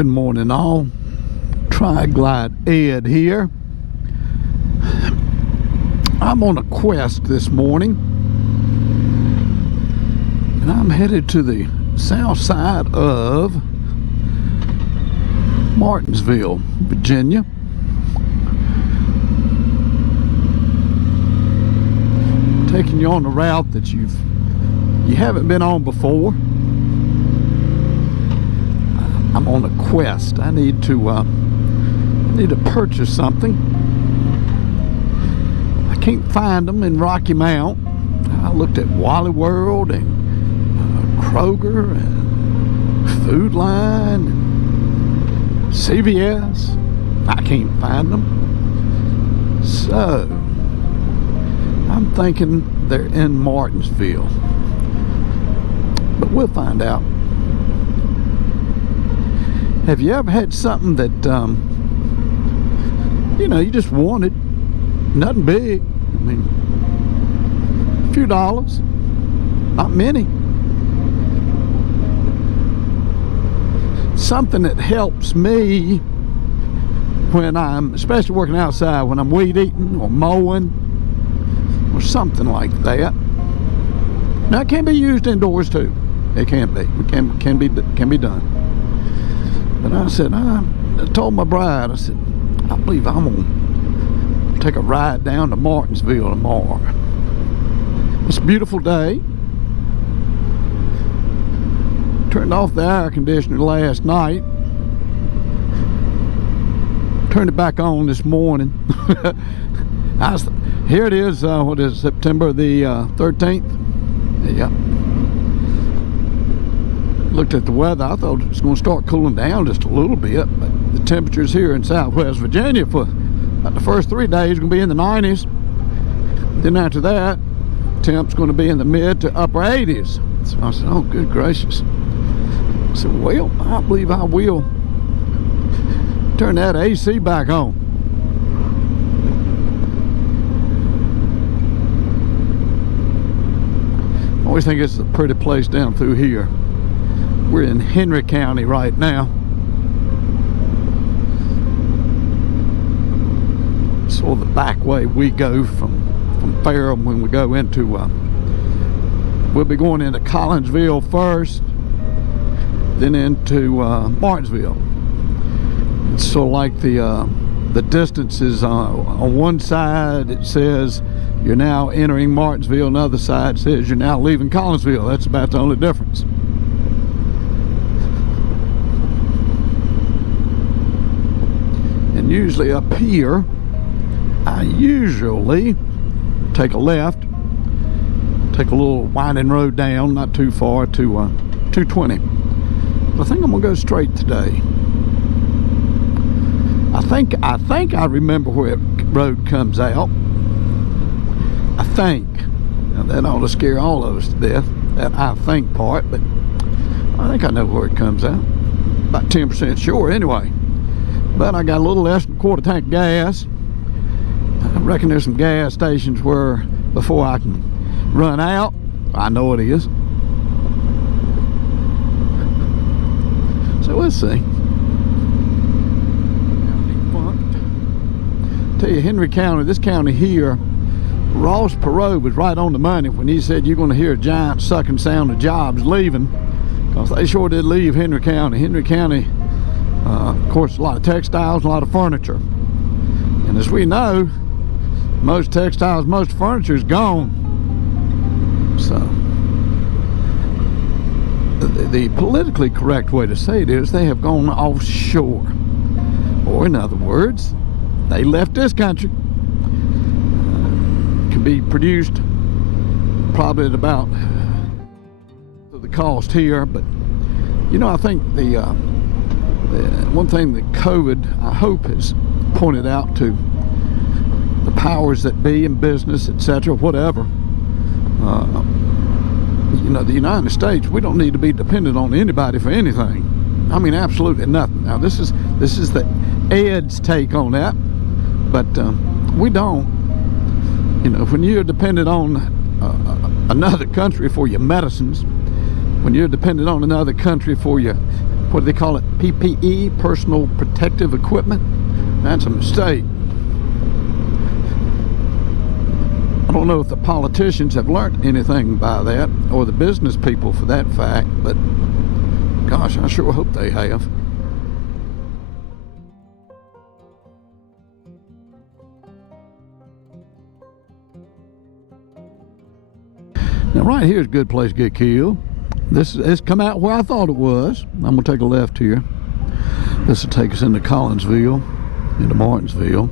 Good morning all. Tri-Glide Ed here. I'm on a quest this morning, and I'm headed to the south side of Martinsville, Virginia. Taking you on a route that you haven't been on before. I'm on a quest. I need to purchase something. I can't find them in Rocky Mount. I looked at Wally World and Kroger and Food Line and CVS. I can't find them. So I'm thinking they're in Martinsville, but we'll find out. Have you ever had something that, you just wanted? Nothing big. I mean, a few dollars. Not many. Something that helps me when I'm, especially working outside, when I'm weed eating or mowing or something like that. Now, it can be used indoors too. It can be. It can be done. But I said, I told my bride, I said, I believe I'm going to take a ride down to Martinsville tomorrow. It's a beautiful day. Turned off the air conditioner last night. Turned it back on this morning. Here it is, what is it, September the 13th? Yeah. Looked at the weather. I thought it was going to start cooling down just a little bit, but the temperatures here in Southwest Virginia for about the first 3 days are going to be in the 90s. Then after that, temp's going to be in the mid to upper 80s. So I said, oh, good gracious. I said, well, I believe I will turn that AC back on. I always think it's a pretty place down through here. We're in Henry County right now. Sort of the back way we go from Ferrum when we go into, we'll be going into Collinsville first, then into Martinsville. It's sort of like the distances on one side it says you're now entering Martinsville, on the other side says you're now leaving Collinsville. That's about the only difference. And usually up here, I usually take a left, take a little winding road down, not too far, to 220. But I think I'm gonna go straight today. I think I remember where the road comes out. I think. Now that ought to scare all of us to death, that I think part, but I think I know where it comes out. About 10% sure anyway. But I got a little less than a quarter tank of gas. I reckon there's some gas stations where before I can run out, I know it is. So let's see. Tell you, Henry County, this county here, Ross Perot was right on the money when he said you're going to hear a giant sucking sound of jobs leaving, because they sure did leave Henry County. Henry County, of course, a lot of textiles, a lot of furniture. And as we know, most textiles, most furniture is gone. So, the politically correct way to say it is they have gone offshore. Or in other words, they left this country. Can be produced probably at about the cost here, but I think the one thing that COVID, I hope, has pointed out to the powers that be in business, etc., whatever. The United States, we don't need to be dependent on anybody for anything. I mean, absolutely nothing. Now, this is the Ed's take on that, but we don't. When you're dependent on another country for your medicines, when you're dependent on another country for your what do they call it? PPE, personal protective equipment. That's a mistake. I don't know if the politicians have learned anything by that, or the business people for that fact, but gosh, I sure hope they have. Now right here is a good place to get killed. It's come out where I thought it was. I'm gonna take a left here. This will take us into Collinsville, into Martinsville.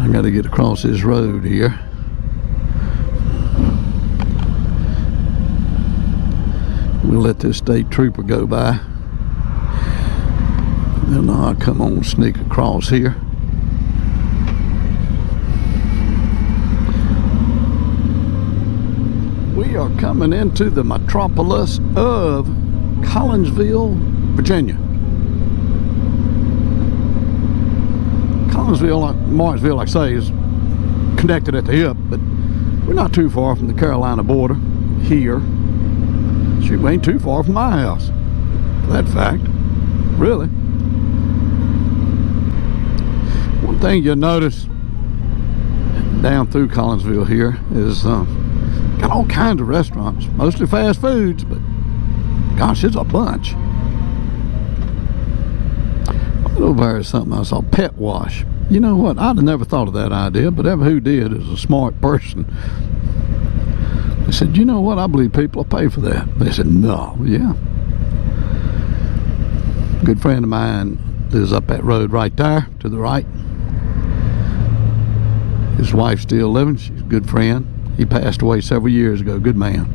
I got to get across this road here. We'll let this state trooper go by. Then I'll come on, sneak across here. We are coming into the metropolis of Collinsville, Virginia. Collinsville, like Martinsville, like I say, is connected at the hip, but we're not too far from the Carolina border here. Shoot, we ain't too far from my house, for that fact, really. One thing you'll notice down through Collinsville here is got all kinds of restaurants, mostly fast foods, but gosh, it's a bunch. Over there is something I saw, pet wash. You know what? I'd have never thought of that idea, but ever who did is a smart person. They said, you know what? I believe people will pay for that. They said, no, yeah. A good friend of mine lives up that road right there to the right. His wife's still living. She's a good friend. He passed away several years ago. Good man.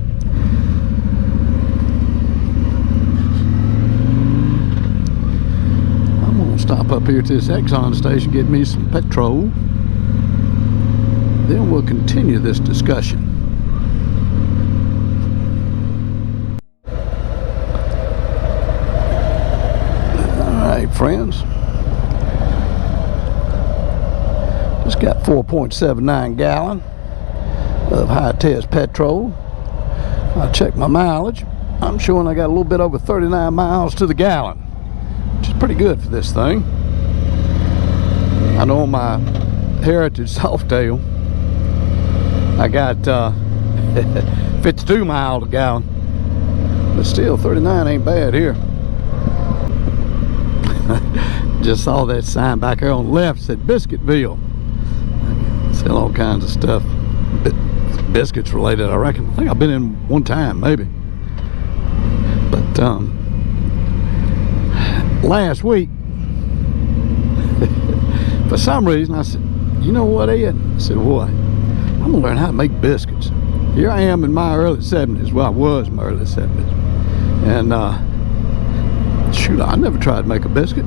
Stop up here to this Exxon station, get me some petrol. Then we'll continue this discussion. Alright, friends. Just got 4.79 gallon of high test petrol. I checked my mileage. I'm showing I got a little bit over 39 miles to the gallon, which is pretty good for this thing. I know my Heritage Softail, I got 52 miles a gallon, but still 39 ain't bad here. Just saw that sign back there on the left, said Biscuitville. Sell all kinds of stuff, biscuits related, I reckon. I think I've been in one time, maybe. But last week, for some reason, I said, you know what, Ed? I said, what? I'm gonna learn how to make biscuits. Here I am in my early 70s. Well, I was in my early 70s. And shoot, I never tried to make a biscuit.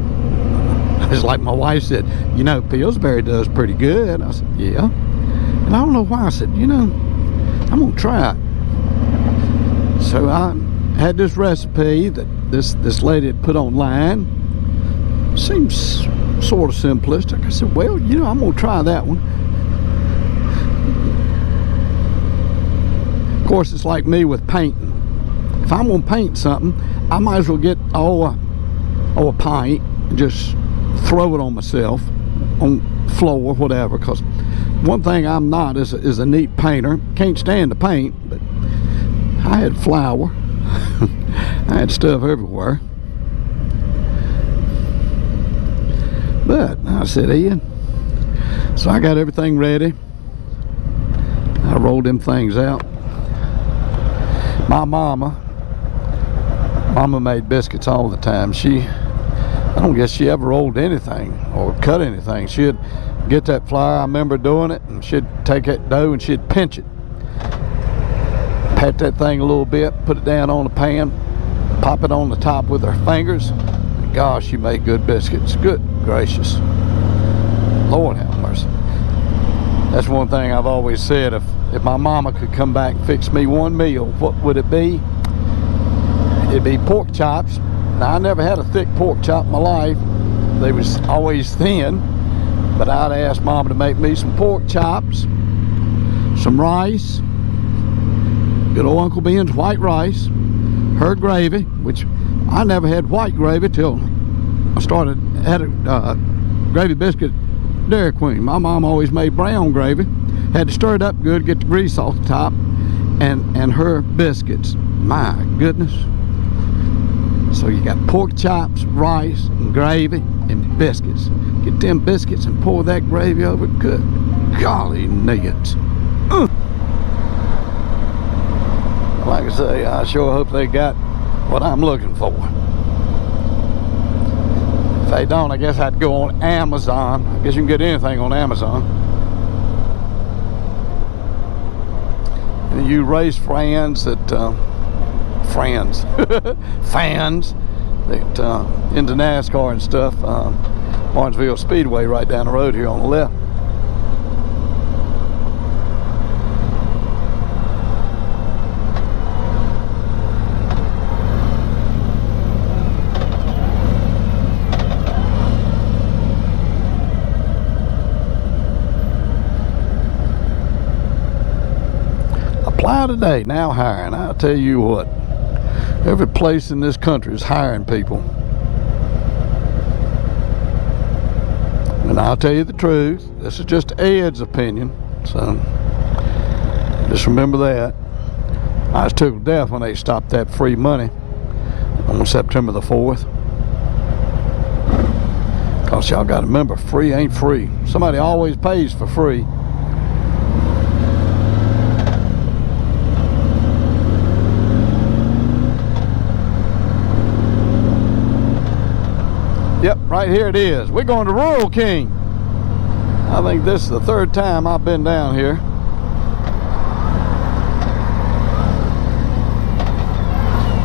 It's like my wife said, you know, Pillsbury does pretty good. I said, yeah. And I don't know why. I said, you know, I'm gonna try it. So I had this recipe that this lady had put online. Seems sort of simplistic. I said, well, you know, I'm gonna try that one. Of course, it's like me with painting. If I'm gonna paint something, I might as well get a paint and just throw it on myself, on the floor, whatever. Because one thing I'm not is a neat painter. Can't stand to paint, but I had flour. I had stuff everywhere. But I said, Ian, so I got everything ready. I rolled them things out. My mama made biscuits all the time. I don't guess she ever rolled anything or cut anything. She'd get that flour, I remember doing it, and she'd take that dough and she'd pinch it. Pat that thing a little bit, put it down on the pan, pop it on the top with her fingers. And gosh, she made good biscuits. Good gracious. Lord have mercy. That's one thing I've always said. If my mama could come back and fix me one meal, what would it be? It'd be pork chops. Now, I never had a thick pork chop in my life. They was always thin. But I'd ask Mama to make me some pork chops, some rice, good old Uncle Ben's white rice, her gravy, which I never had white gravy till I had a gravy biscuit Dairy Queen. My mom always made brown gravy. Had to stir it up good, get the grease off the top, and her biscuits. My goodness. So you got pork chops, rice, and gravy, and biscuits. Get them biscuits and pour that gravy over. Good golly nuts. Like I say, I sure hope they got what I'm looking for. If they don't, I guess I'd go on Amazon. I guess you can get anything on Amazon. And you race fans that fans that into NASCAR and stuff. Martinsville Speedway right down the road here on the left. Apply today, now hiring. I'll tell you what, every place in this country is hiring people. And I'll tell you the truth, this is just Ed's opinion, so just remember that. I was tickled to death when they stopped that free money on September the 4th. Because y'all got to remember, free ain't free. Somebody always pays for free. Yep, right here it is. We're going to Rural King. I think this is the third time I've been down here.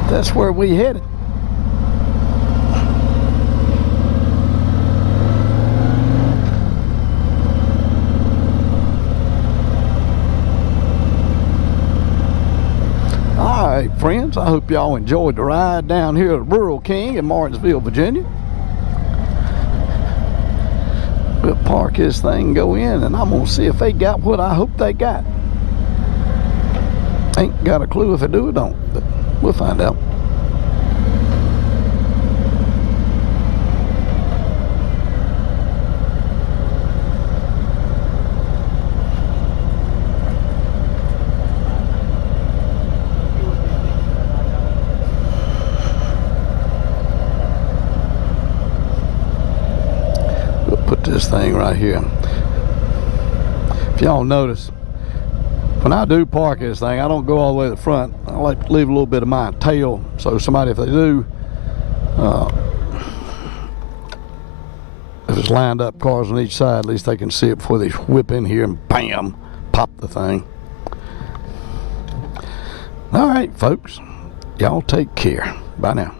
That's where we headed. All right, friends, I hope y'all enjoyed the ride down here at Rural King in Martinsville, Virginia. We'll park this thing and go in, and I'm gonna see if they got what I hope they got. Ain't got a clue if they do or don't, but we'll find out. Put this thing right here. If y'all notice, when I do park this thing, I don't go all the way to the front. I like to leave a little bit of my tail, so somebody, if they do, if it's lined up cars on each side, at least they can see it before they whip in here and bam, pop the thing. All right, folks, y'all take care. Bye now.